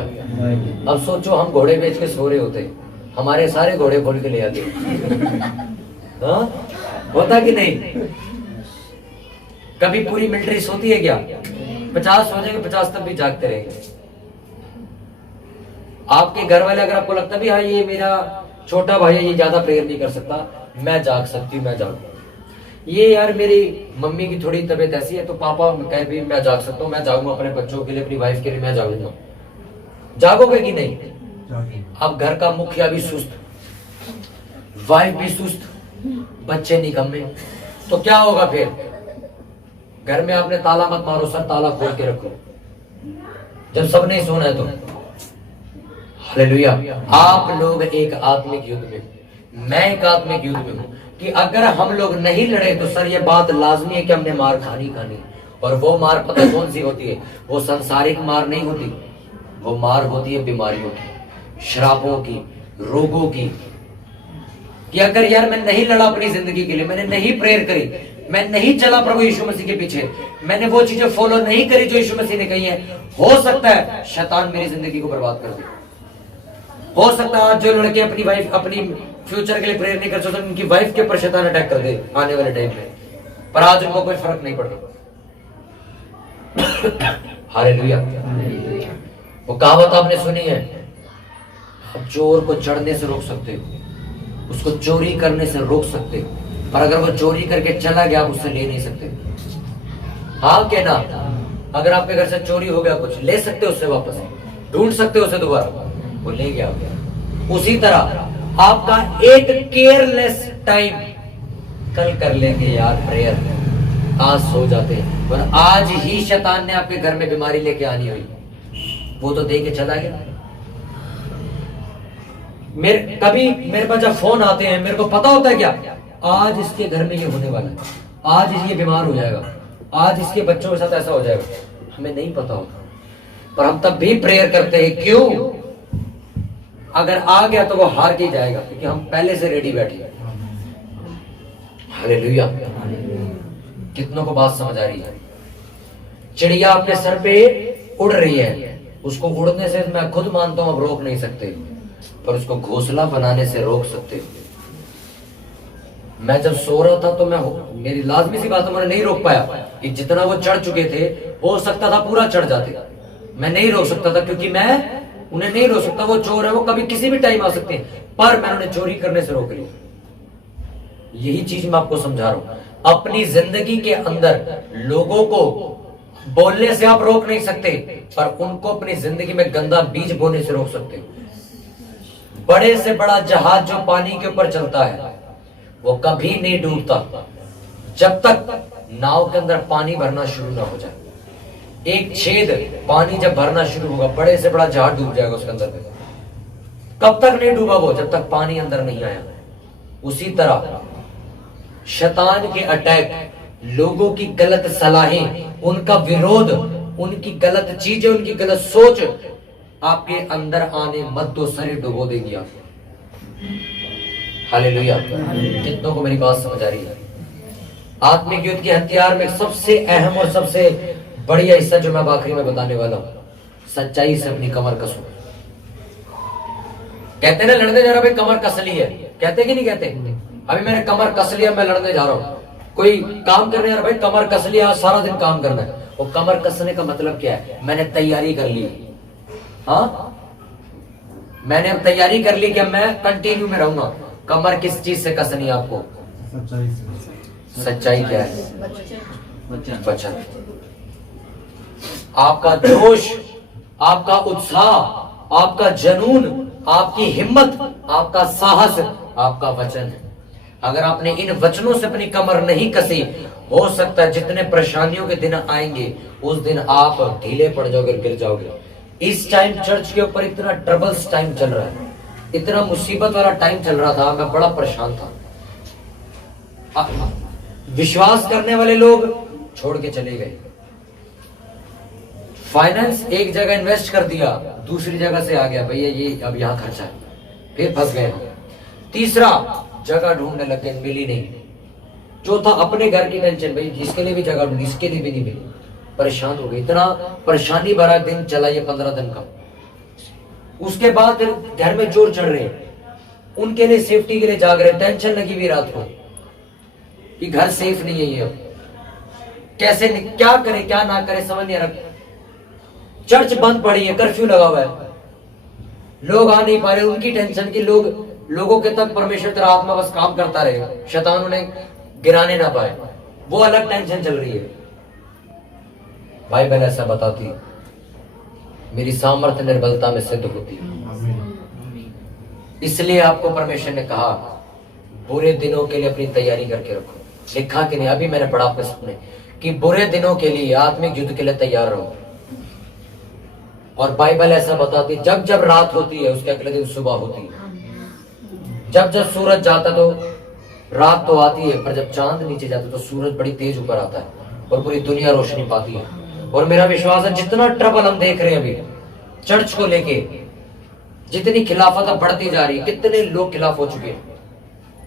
अब सोचो हम घोड़े बेच के सो रहे होते, हमारे सारे घोड़े खोल के ले आते। हाँ? होता कि नहीं? कभी पूरी मिलिट्री सोती है क्या? 50 हो जाएंगे, 50 तब भी जागते रहेंगे। आपके घर वाले अगर आपको लगता भी हाँ ये मेरा छोटा भाई है, ये ज्यादा प्रेयर नहीं कर सकता, मैं जाग सकती हूँ, मैं जागू। ये यार मेरी मम्मी की थोड़ी तबीयत ऐसी है तो पापा कहे भी मैं जाग सकता हूँ, मैं जागूंगा अपने बच्चों के लिए, अपनी वाइफ के लिए मैं जागूंगा। जागोगे कि नहीं? अब घर का मुखिया भी सुस्त, वाइफ भी सुस्त, बच्चे निकम्मे, तो क्या होगा फिर? घर में आपने ताला मत मारो सर, ताला खोल के रखो जब सब नहीं सोना है तो। हालेलुया। आप लोग एक आत्मिक युद्ध में, मैं एक आत्मिक युद्ध में हूं कि अगर हम लोग नहीं लड़े तो सर ये बात लाजमी है कि हमने मार खानी। और वो मार पता कौन सी होती है? वो संसारिक मार नहीं होती, वो मार होती है बीमारियों की, श्रापों की, रोगों की। कि अगर यार मैं नहीं लड़ा अपनी जिंदगी के लिए, मैंने नहीं प्रेयर करी, मैं नहीं चला प्रभु यीशु मसीह के पीछे, मैंने वो चीजें फॉलो नहीं करी जो यीशु मसीह ने कही है, हो सकता है शैतान मेरी जिंदगी को बर्बाद कर दे। हो सकता है आज जो लड़के अपनी वाइफ, अपनी फ्यूचर के लिए प्रेयर नहीं कर सकते, उनकी वाइफ के ऊपर शैतान अटैक कर दे आने वाले टाइम में, पर आज उनको कोई फर्क नहीं पड़ता। हालेलुया। वो कहावत आपने सुनी है, आप चोर को चढ़ने से रोक सकते हो, उसको चोरी करने से रोक सकते हो, पर अगर वो चोरी करके चला गया आप उससे ले नहीं सकते। हाँ के ना? अगर आपके घर से चोरी हो गया, कुछ ले सकते हो उससे वापस, ढूंढ सकते हो उसे दोबारा, वो ले गया। उसी तरह आपका एक केयरलेस टाइम, कल कर लेंगे यार प्रेयर, आज सो जाते हैं, और आज ही शैतान ने आपके घर में बीमारी लेके आनी हुई, वो तो दे के चला गया। कभी मेरे पास जब फोन आते हैं, मेरे को पता होता है क्या आज इसके घर में ये होने वाला है, आज ये बीमार हो जाएगा, आज इसके बच्चों के साथ ऐसा हो जाएगा, हमें नहीं पता होता, पर हम तब भी प्रेयर करते हैं। क्यों? अगर आ गया तो वो हार के जाएगा, क्योंकि हम पहले से रेडी बैठे। हालेलुया। कितनों को बात समझ आ रही है? चिड़िया अपने सर पे उड़ रही है, उसको उड़ने से मैं खुद मानता हूं अब रोक नहीं सकते, पर उसको घोंसला बनाने से रोक सकते। मैं जब सो रहा था तो मेरी लाजमी सी बात मैंने नहीं रोक पाया कि जितना वो चढ़ चुके थे, हो सकता था पूरा चढ़ जाते, मैं नहीं रोक सकता था, क्योंकि मैं उन्हें नहीं रोक सकता। वो चोर है, वो कभी किसी भी टाइम आ सकते हैं, पर मैंने उन्हें चोरी करने से रोक लिया। यही चीज मैं आपको समझा रहा हूं। अपनी जिंदगी के अंदर लोगों को बोलने से आप रोक नहीं सकते, पर उनको अपनी जिंदगी में गंदा बीज बोने से रोक सकते। बड़े से बड़ा जहाज जो पानी के ऊपर चलता है वो कभी नहीं डूबता जब तक नाव के अंदर पानी भरना शुरू ना हो जाए। एक छेद पानी जब भरना शुरू होगा, बड़े से बड़ा जहाज डूब जाएगा उसके अंदर। कब तक नहीं डूबा वो? जब तक पानी अंदर नहीं आया। उसी तरह शैतान के अटैक, लोगों की गलत सलाहें, उनका विरोध, उनकी गलत चीजें, उनकी गलत सोच आपके अंदर आने मत दो, सरे डुबो देगी आप। हालेलुया। कितनों को मेरी बात समझ आ रही है? आत्मिक युद्ध के हथियार में सबसे अहम और सबसे बढ़िया हिस्सा जो मैं आखिरी में बताने वाला हूं, सच्चाई से अपनी कमर कसो। कहते ना लड़ने जा रहा भाई कमर कस ली है, कहते कि नहीं कहते? अभी मैंने कमर कस लिया, मैं लड़ने जा रहा हूं। कोई काम करने जा रहा भाई कमर कस लिया, सारा दिन काम करना है। वो कमर कसने का मतलब क्या है? मैंने तैयारी कर ली। हाँ, मैंने अब तैयारी कर ली कि मैं कंटिन्यू में रहूंगा। कमर किस चीज से कसनी है आपको? सच्चाई क्या है? वचन। आपका जोश, आपका उत्साह, आपका जनून, आपकी हिम्मत, आपका साहस, आपका वचन है। अगर आपने इन वचनों से अपनी कमर नहीं कसी, हो सकता है जितने परेशानियों के दिन आएंगे उस दिन आप ढीले पड़ जाओगे, गिर जाओगे। इस टाइम चर्च के ऊपर इतना ट्रबल्स टाइम चल रहा है, इतना मुसीबत वाला टाइम चल रहा था, मैं बड़ा परेशान था। विश्वास करने वाले लोग छोड़ के चले गए, फाइनेंस एक जगह इन्वेस्ट कर दिया, दूसरी जगह से आ गया भैया ये अब यहां खर्चा है, फिर फंस गए। तीसरा, जगह ढूंढने लग गए, मिली नहीं। चौथा, अपने घर की टेंशन, भाई इसके लिए भी जगह ढूंढी, इसके लिए भी नहीं मिली, परेशान हो गए। इतना परेशानी भरा दिन चला ये 15 दिन का। उसके बाद फिर घर में चोर चढ़ रहे हैं, उनके लिए सेफ्टी के लिए जाग रहे, टेंशन लगी हुई रात को कि घर सेफ नहीं है ये। कैसे क्या करे क्या ना करे समझ नहीं आ रहा। चर्च बंद पड़ी है, कर्फ्यू लगा हुआ है, लोग आ नहीं पा रहे, उनकी टेंशन की लोगों के तक परमेश्वर तेरा आत्मा बस काम करता रहे, शैतान उन्हें गिराने ना पाए, वो अलग टेंशन चल रही है। बाइबल ऐसा बताती है, मेरी सामर्थ्य निर्बलता में सिद्ध होती है। इसलिए आपको परमेश्वर ने कहा बुरे दिनों के लिए अपनी तैयारी करके रखो। लिखा कि नहीं, अभी मैंने पढ़ा आपके सामने कि बुरे दिनों के लिए आत्मिक युद्ध के लिए तैयार रहो। और बाइबल ऐसा बताती है जब जब रात होती है उसके अगले दिन सुबह होती है। जब जब सूरज जाता तो रात तो आती है, पर जब चांद नीचे जाता तो सूरज बड़ी तेज ऊपर आता है और पूरी दुनिया रोशनी पाती है। और मेरा विश्वास है जितना ट्रबल हम देख रहे हैं अभी चर्च को लेके, जितनी खिलाफत अब बढ़ती जा रही है, कितने लोग खिलाफ हो चुके हैं,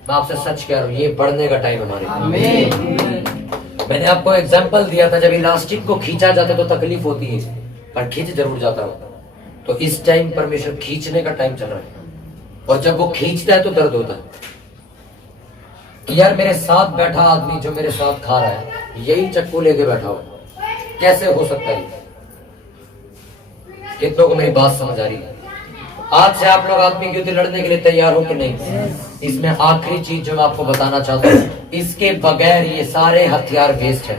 मैं आपसे सच कह रहा हूं ये बढ़ने का टाइम हमारे। मैंने आपको एग्जांपल दिया था, जब इलास्टिक को खींचा जाता तो तकलीफ होती है, पर खींच जरूर जाता हो। तो इस टाइम परमेश्वर खींचने का टाइम चल रहा है, और जब वो खींचता है तो दर्द होता है कि यार मेरे साथ बैठा आदमी जो मेरे साथ खा रहा है यही चक्कू लेके बैठा हो, कैसे हो सकता है? कितनों को मेरी बात समझ आ रही है? आज से आप लोग आत्मिक युद्ध लड़ने के लिए तैयार हो कि नहीं? इसमें आखिरी चीज जो मैं आपको बताना चाहता हूं, इसके बगैर ये सारे हथियार वेस्ट है।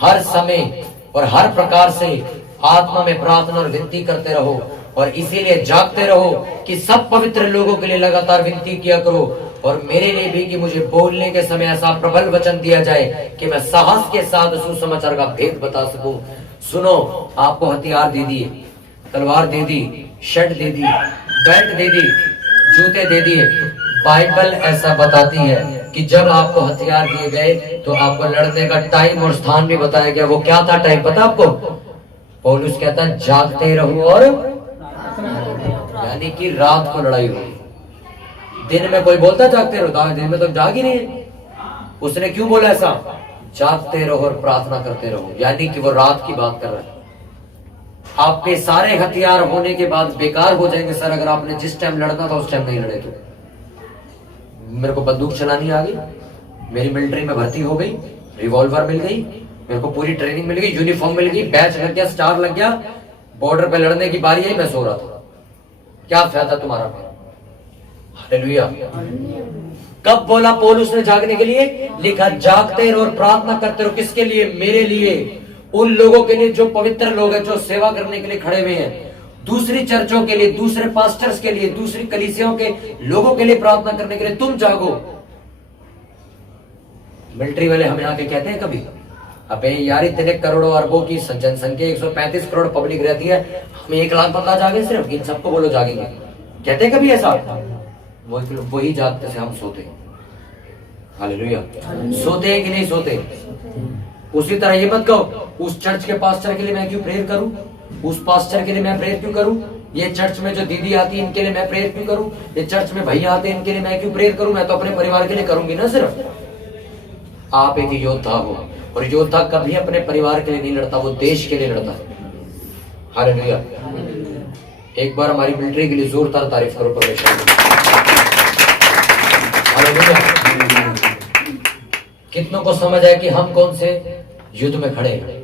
हर समय और हर प्रकार से आत्मा में प्रार्थना और विनती करते रहो, और इसीलिए जागते रहो कि सब पवित्र लोगों के लिए लगातार विनती किया करो, और मेरे लिए भी कि मुझे बोलने के समय ऐसा प्रबल वचन दिया जाए कि मैं साहस के साथ सुसमाचार का भेद बता सकूं। सुनो, आपको हथियार दे दिए, तलवार दे दी, शर्ट दे दी, बेल्ट दे दी, जूते दे दिए। बाइबल ऐसा बताती है कि जब आपको हथियार दिए गए तो आपको लड़ने का टाइम और स्थान भी बताया गया। वो क्या था टाइम पता आपको? पौलुस कहता है जागते रहो, और यानी कि रात को लड़ाई हो। दिन में कोई बोलता जागते रहो, दिन में तो जाग ही नहीं है। उसने क्यों बोला ऐसा? जागते रहो और प्रार्थना करते रहो, यानी कि वो रात की बात कर रहा है। आपके सारे हथियार होने के बाद बेकार हो जाएंगे सर अगर आपने जिस टाइम लड़ना था उस टाइम नहीं लड़े तो। मेरे को बंदूक चलानी आ गई, मेरी मिलिट्री में भर्ती हो गई, रिवॉल्वर मिल गई, मेरे को पूरी ट्रेनिंग मिल गई, यूनिफॉर्म मिल गई, बैच लग गया, स्टार लग गया, बॉर्डर पे लड़ने की बारी आई, मैं सो रहा था। क्या फायदा तुम्हारा? हालेलुया। कब बोला पौलुस ने जागने के लिए? लिखा जागते रहो और प्रार्थना करते रहो। किसके लिए? मेरे लिए, उन लोगों के लिए जो पवित्र लोग हैं, जो सेवा करने के लिए खड़े हुए हैं, दूसरी चर्चों के लिए, दूसरे पास्टर्स के लिए, दूसरी कलीसियाओं के लोगों के लिए प्रार्थना करने के लिए तुम जागो। मिलिट्री वाले हमें आके कहते हैं कभी, अबे यार इतने करोड़ों अरबों की जनसंख्या, 135 करोड़ पब्लिक रहती है, हम 1 लाख बंदा जागे सिर्फ, इन सबको बोलो जागेंगे? कहते हैं कभी ऐसा? वही जागते से हम सोते हैं। हालेलुया। सोते हैं कि नहीं सोते? उसी तरह ये मत कहो उस चर्च के पास्टर के लिए मैं क्यों प्रेयर करूं, उस पास्टर के लिए मैं प्रेयर क्यों करूं, ये चर्च में जो दीदी आती है इनके लिए मैं प्रेयर क्यों करूं, ये चर्च में भैया आते हैं इनके लिए मैं क्यों प्रेयर करूं? मैं तो अपने परिवार के लिए करूंगी ना। सिर्फ आप एक योद्धा हो, और योद्धा कभी अपने परिवार के लिए नहीं लड़ता, वो देश के लिए लड़ता है। हालेलुया। एक बार हमारी मिलिट्री के लिए जोरदार तारीफ करो परमेश्वर। हालेलुया। कितनों को समझ आया कि हम कौन से युद्ध में खड़े हैं?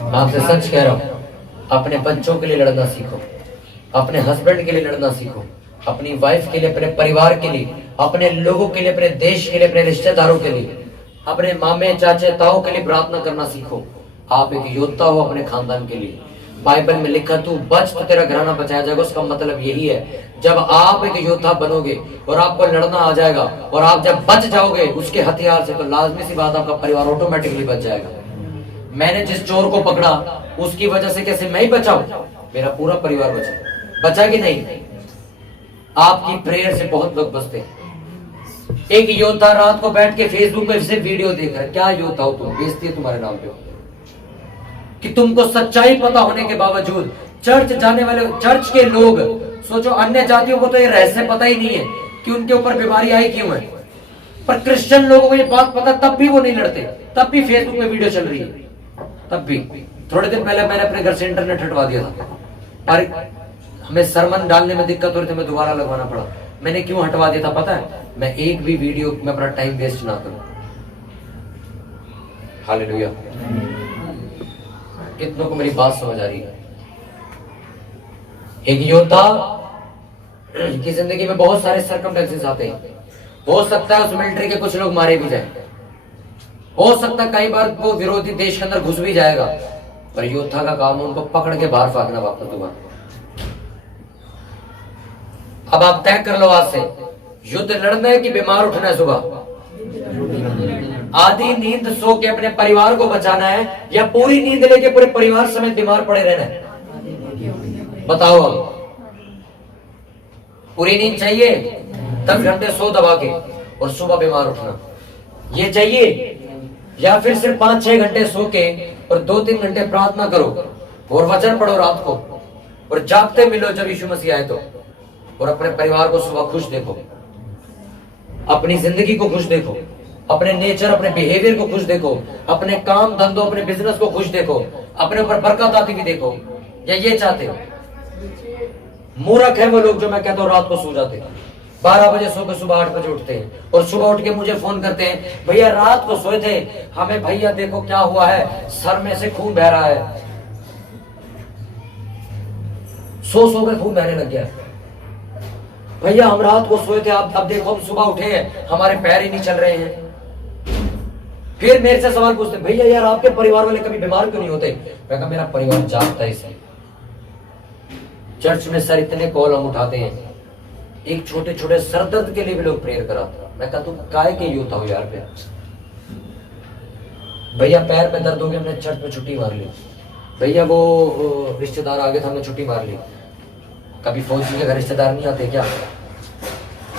मैं आपसे सच कह रहा हूं, अपने बच्चों के लिए लड़ना सीखो, अपने हस्बैंड के लिए लड़ना सीखो, अपनी वाइफ के लिए, अपने परिवार के लिए, अपने लोगों के लिए, अपने देश के लिए, अपने रिश्तेदारों के लिए, अपने मामे चाचे ताऊ के लिए प्रार्थना करना सीखो। आप एक योद्धा हो अपने खानदान के लिए। बाइबल में लिखा तू बच तो तेरा घराना बचाया जाएगा। उसका मतलब यही है, जब आप एक योद्धा बनोगे और आपको लड़ना आ जाएगा और आप जब बच जाओगे उसके हथियार से, तो लाजमी सी बात आपका परिवार ऑटोमेटिकली बच जाएगा। मैंने जिस चोर को पकड़ा उसकी वजह से कैसे मैं ही बचाऊं, मेरा पूरा परिवार बचा कि नहीं? आपकी प्रेयर से बहुत लोग बचते हैं। एक योद्धा रात को बैठ के फेसबुक पे से वीडियो देख रहा है, क्या योद्धा हो तुम? बेइज्जती है तुम्हारे नाम पे कि तुमको सच्चाई पता होने के बावजूद चर्च जाने वाले चर्च के लोग, सोचो अन्य जातियों को तो ये रहस्य पता ही नहीं है कि उनके ऊपर बीमारी आई क्यों है, पर क्रिश्चियन लोगों को ये बात पता, तब भी वो नहीं लड़ते, तब भी फेसबुक पे वीडियो चल रही है, तब भी। थोड़े दिन पहले मैंने अपने घर से इंटरनेट हटवा दिया था, पर हमें सरमन डालने में दिक्कत हो रही थी, मैं दोबारा लगवाना पड़ा। मैंने क्यों हटवा दिया था पता है? मैं एक भी वीडियो में अपना टाइम वेस्ट ना करूं। हालेलुया। कितनों को मेरी बात समझ आ रही है? एक योद्धा की जिंदगी में बहुत सारे सरकमस्टेंसेस आते हैं। हो सकता है उस मिलिट्री के कुछ लोग मारे भी जाए, हो सकता है कई बार वो विरोधी देश के अंदर घुस भी जाएगा, पर योद्धा का काम है उनको पकड़ के बाहर फेंकना वापस दोबारा। अब आप तय कर लो आज से, युद्ध लड़ना है कि बीमार उठना है सुबह? आधी नींद सो के अपने परिवार को बचाना है या पूरी नींद लेके पूरे परिवार समेत बीमार पड़े रहना है? बताओ। अब पूरी नींद चाहिए, 10 घंटे सो दबा के और सुबह बीमार उठना ये चाहिए, या फिर सिर्फ 5-6 घंटे सो के और 2-3 घंटे प्रार्थना करो और वचन पढ़ो रात को और जागते मिलो जब यीशु मसीह आए तो, और अपने परिवार को सुबह खुश देखो, अपनी जिंदगी को खुश देखो, अपने नेचर अपने बिहेवियर को खुश देखो, अपने काम धंधों अपने बिजनेस को खुश देखो, अपने ऊपर बरकत आती भी देखो। या ये चाहते हो? मूर्ख है वो लोग जो मैं कहता हूँ रात को सो जाते हैं, 12 बजे सो के सुबह 8 बजे उठते हैं और सुबह उठ के मुझे फोन करते हैं, भैया रात को सोए थे हमें, भैया देखो क्या हुआ है, सर में से खून बह रहा है। सो के खून बहने लग गया। भैया हम रात को सोए थे, अब देखो हम सुबह उठे हैं, हमारे पैर ही नहीं चल रहे हैं। फिर मेरे से सवाल पूछते, भैया यार आपके परिवार वाले कभी बीमार क्यों नहीं होते? मैं कहा मेरा परिवार जागता है इसलिए। चर्च में सर इतने कॉल हम उठाते हैं, एक छोटे छोटे सरदर्द के लिए भी लोग प्रेयर कराते हैं। मैं कहा तुम काय के योद्धा हो यार? पे भैया पैर में दर्द हो गया, हमने चर्च में छुट्टी मार ली। भैया वो रिश्तेदार आ गए थे, हमने छुट्टी मार ली। कभी फौजी के घर रिश्तेदार नहीं आते क्या?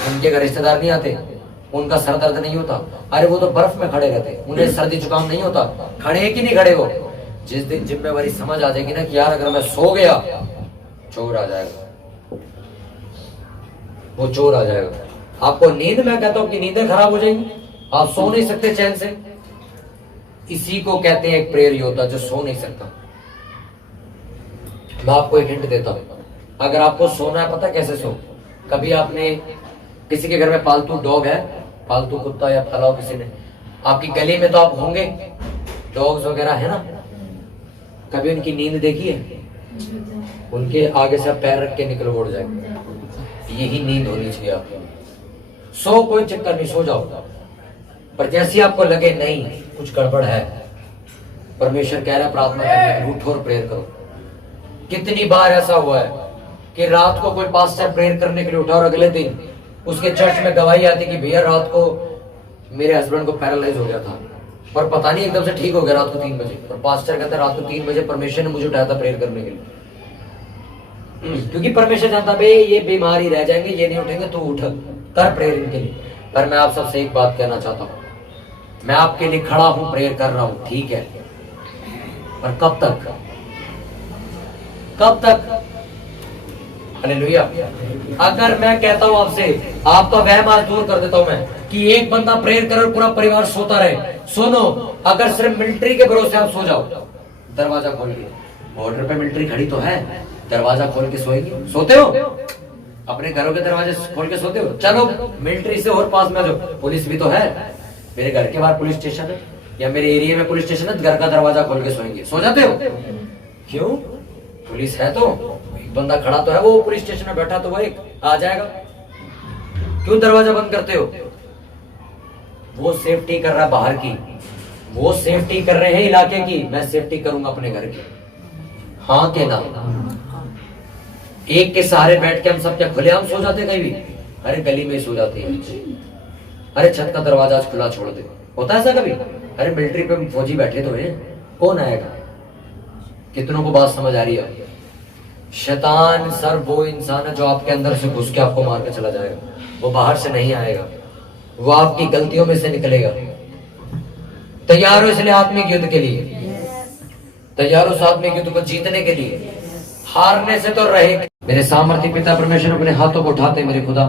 उनके घर रिश्तेदार नहीं आते, उनका सर दर्द नहीं होता? अरे वो तो बर्फ में खड़े रहते, उन्हें सर्दी जुकाम नहीं होता। खड़े कि नहीं खड़े? वो जिस दिन जिम्मेवारी समझ आ जाएगी ना कि यार अगर मैं सो गया चोर आ जाएगा, वो चोर आ जाएगा। आपको नींद, मैं कहता हूं कि नींदें खराब हो जाएंगी, आप सो नहीं सकते चैन से। इसी को कहते हैं एक प्रेयर योद्धा जो सो नहीं सकता। मैं आपको एक हिंट देता हूं, अगर आपको सोना है, पता कैसे सो? कभी आपने किसी के घर में पालतू डॉग है, पालतू कुत्ता या पाला किसी ने, आपकी गली में तो आप होंगे, डॉग्स वगैरह है ना, कभी उनकी नींद देखी है? उनके आगे से आप पैर रख के निकल उड़ जाएंगे। यही नींद होनी चाहिए आपको। सो कोई चक्कर नहीं, सो जाओ, पर जैसे आपको लगे नहीं कुछ गड़बड़ है, परमेश्वर कह रहा है प्रार्थना करने, उठो और प्रेयर करो। कितनी बार ऐसा हुआ है कि रात को कोई पास्टर प्रेयर करने के लिए उठा और अगले दिन उसके चर्च में गवाही आती कि भैया रात को मेरे हस्बैंड को पैरालाइज हो गया था और पता नहीं एकदम से ठीक हो गया रात को 3 बजे। और पास्टर कहता है रात को 3 बजे परमेश्वर ने मुझे उठाया था प्रेयर करने के लिए, क्योंकि परमेश्वर जानता भाई ये बीमारी रह जाएंगे, ये नहीं उठेंगे, तो उठ कर प्रेयर इनके लिए। पर मैं आप सबसे एक बात कहना चाहता हूँ, मैं आपके लिए खड़ा हूं, प्रेयर कर रहा हूं, ठीक है, पर कब तक? कब तक? हालेलुया। अगर मैं कहता हूं आपसे, आपका वहम आज दूर कर देता हूं मैं कि एक बंदा प्रेयर करे और पूरा परिवार सोता रहे। सुनो, अगर सिर्फ मिलिट्री के भरोसे आप सो जाओ, दरवाजा खोल के, बॉर्डर पे मिलिट्री खड़ी तो है, दरवाजा खोल के सोएगी? सोते हो? अपने घरों के दरवाजे खोल के सोते हो? चलो मिलिट्री से और पास में जो पुलिस भी तो है, मेरे घर के बाहर पुलिस स्टेशन है या मेरे एरिया में पुलिस स्टेशन है, घर का दरवाजा खोल के सोएंगे? सो जाते हो? क्यों? पुलिस है तो, एक बंदा खड़ा तो है, वो पुलिस स्टेशन में बैठा तो वो एक आ जाएगा। क्यों दरवाजा बंद करते हो? वो सेफ्टी कर रहा है बाहर की, वो सेफ्टी कर रहे हैं इलाके की, मैं सेफ्टी करूंगा अपने घर की। हाँ के ना? एक के सहारे बैठ के हम सब क्या खुलेआम सो जाते कहीं भी? अरे गली में सो जाते हैं, अरे छत का दरवाजा आज खुला छोड़ दे, होता है ऐसा कभी? अरे मिलिट्री पे फौजी बैठे तो हैं, कौन आएगा? कितनों को बात समझ आ रही है? शैतान सर वो इंसान है जो आपके अंदर से घुस के आपको मार के चला जाएगा, वो बाहर से नहीं आएगा, वो आपकी गलतियों में से निकलेगा। तैयार हो इसलिए आत्मिक युद्ध के लिए? तैयार हो आत्मिक युद्ध को जीतने के लिए? हारने से तो रहे। मेरे सामर्थ्य पिता परमेश्वर अपने हाथों को उठाते मेरे खुदा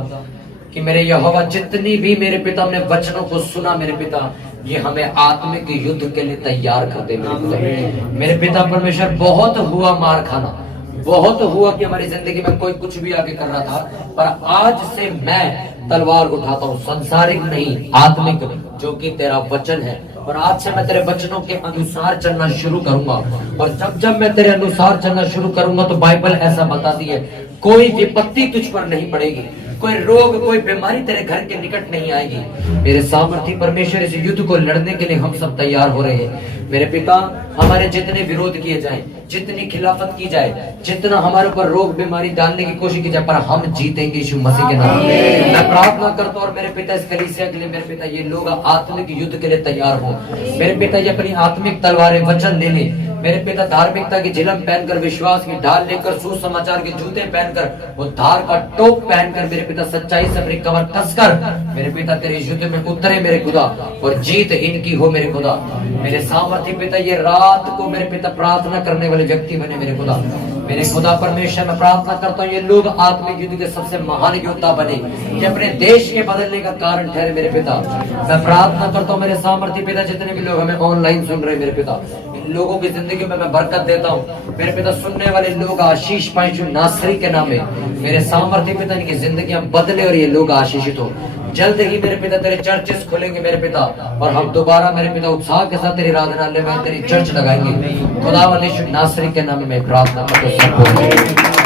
कि मेरे यहोवा जितनी भी मेरे पिता ने वचनों को सुना, मेरे पिता ये हमें आत्मिक युद्ध के लिए तैयार करते मेरे खुदा। मेरे पिता परमेश्वर बहुत हुआ मार खाना, बहुत हुआ कि हमारी जिंदगी में कोई कुछ भी आगे कर रहा था, पर आज से मैं तलवार उठाता हूँ, संसारिक नहीं आत्मिक, जो कि तेरा वचन है और आज से मैं तेरे वचनों के अनुसार चलना शुरू करूंगा। और जब जब मैं तेरे अनुसार चलना शुरू करूंगा तो बाइबल ऐसा बताती है कोई विपत्ति तुझ पर नहीं पड़ेगी, कोई रोग कोई बीमारी तेरे घर के निकट नहीं आएगी। मेरे सामर्थी परमेश्वर, इस युद्ध को लड़ने के लिए हम सब तैयार हो रहे हैं। मेरे पिता, हमारे जितने विरोध किए जाए, जितनी खिलाफत की जाए, जितना हमारे ऊपर रोग बीमारी डालने की कोशिश की जाए, पर हम जीतेंगे यीशु मसीह के नाम में। मैं प्रार्थना करता हूं और मेरे पिता इस कलीसिया के लिए, मेरे पिता ये लोग आत्मिक युद्ध के लिए तैयार हो। मेरे पिता ये अपनी आत्मिक तलवारें वचन ले ले। मेरे पिता धार्मिकता की झिलम पहनकर, विश्वास की ढाल लेकर, सुसमाचार के जूते पहनकर, वो धार का टोप पहनकर, मेरे पिता सच्चाई से अपनी कमर कसकर मेरे पिता तेरे युद्ध में उतरे मेरे खुदा, और जीत इनकी हो मेरे खुदा। मेरे सामर्थ्य पिता ये रात को मेरे पिता प्रार्थना करने वाले व्यक्ति बने मेरे खुदा। मेरे खुदा परमेश्वर, मैं प्रार्थना करता हूँ ये लोग आत्मिक युद्ध के सबसे महान योद्धा बने, कि अपने देश के बदलने का कारण ठहरे मेरे पिता। मैं प्रार्थना करता हूँ मेरे सामर्थ्य पिता, जितने भी लोग हमें ऑनलाइन सुन रहे मेरे पिता, इन लोगों की जिंदगी में मैं बरकत देता हूँ मेरे पिता। सुनने वाले लोग आशीष पाए यीशु नासरी के नाम में। मेरे सामर्थ्य पिता, इनकी जिंदगी बदले और ये लोग आशीषित हो। जल्द ही मेरे पिता तेरे चर्चेस खुलेंगे मेरे पिता, और हम दोबारा मेरे पिता उत्साह के साथ तेरी आराधनालय में तेरी चर्च लगाएंगे। खुदा वाले यीशु नासरी के नाम में प्रार्थना करता हूं।